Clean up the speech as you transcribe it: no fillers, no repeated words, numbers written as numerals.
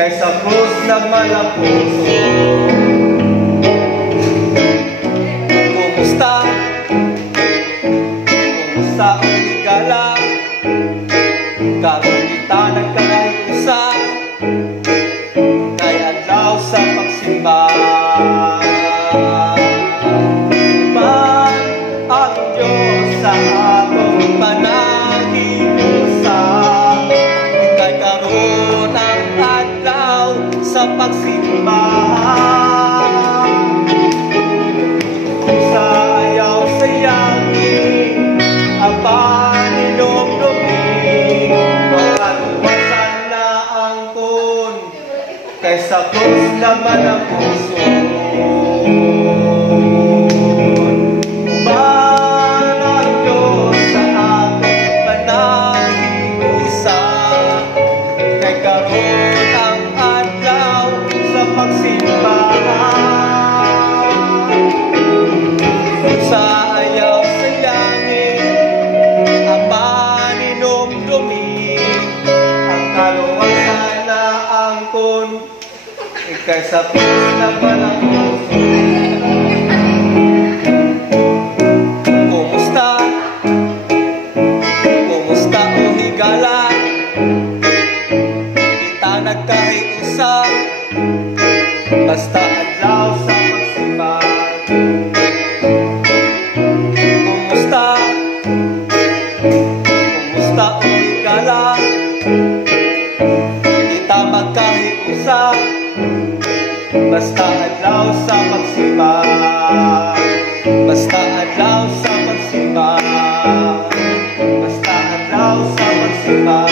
kaysa krus na malapuso. Kumusta? Kumusta ang higala? Karon kita nagkakaisa, kay adlaw sa pagsimba. Man ang Diyos sa atong panahinusa, kay karon ang adlaw sa pagsimba. Sa ayaw sa yangin, apan inumdumi, mawasan na ang kun, kaysa krus naman ang puso. Sa ayaw sa yangin, apan inumdumi, ang kaluwasan na angkon, kaysa krus na malapuso. Kumusta? Kumusta o higala? Kita nagkahiusa, basta adlaw sa pagsimba. Kumusta? Kumusta o higala? Kita magkahiusa, basta adlaw sa pagsimba. Basta adlaw sa pagsimba. Basta adlaw sa pagsimba.